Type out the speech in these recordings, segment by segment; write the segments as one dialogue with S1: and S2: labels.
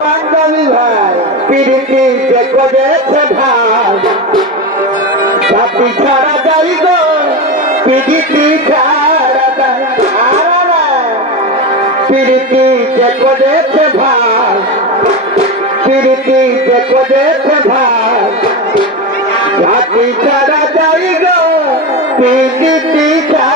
S1: বাঙালি ভাই, পিড়িতে যে করেছে ভাই। জাতি ছাড়া যাই গো, পিড়িতে ছাড়া যাই। পিড়িতে যে করেছে ভাই, পিড়িতে যে করেছে ভাই। জাতি ছাড়া যাই গো, পিড়িতে ছাড়া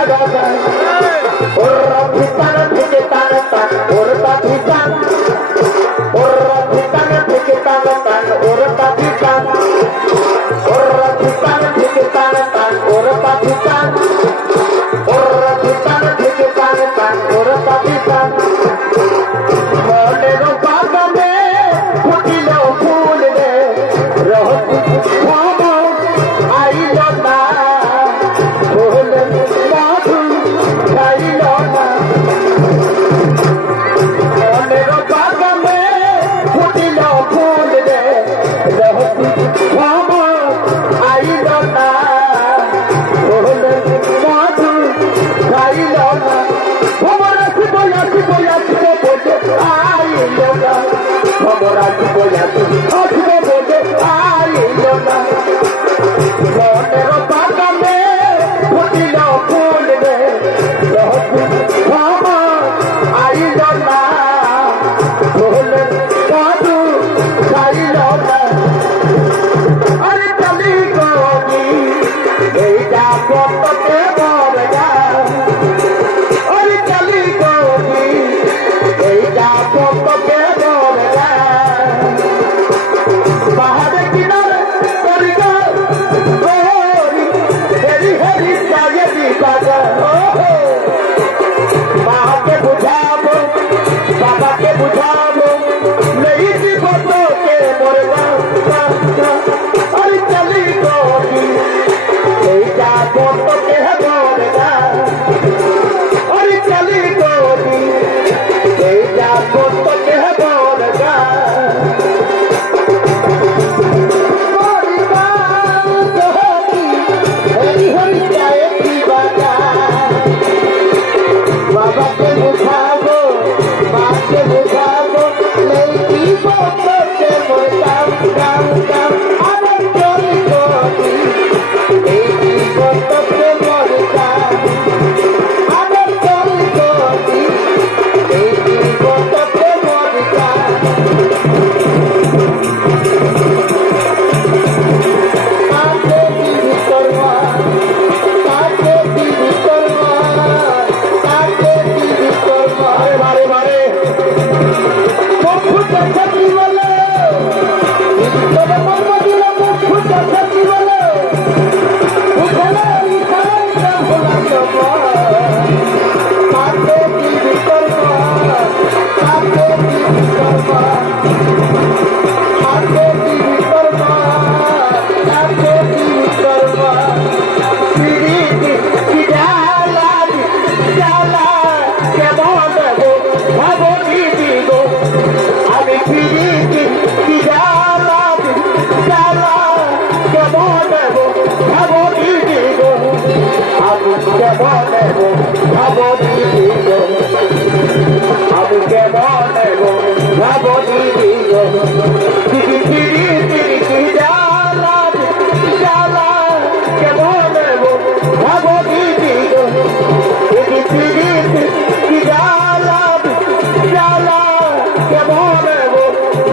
S1: you know,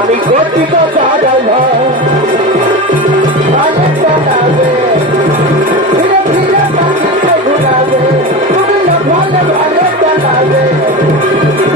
S1: আমি গতিকা চাঁদাই তুমি Thank you.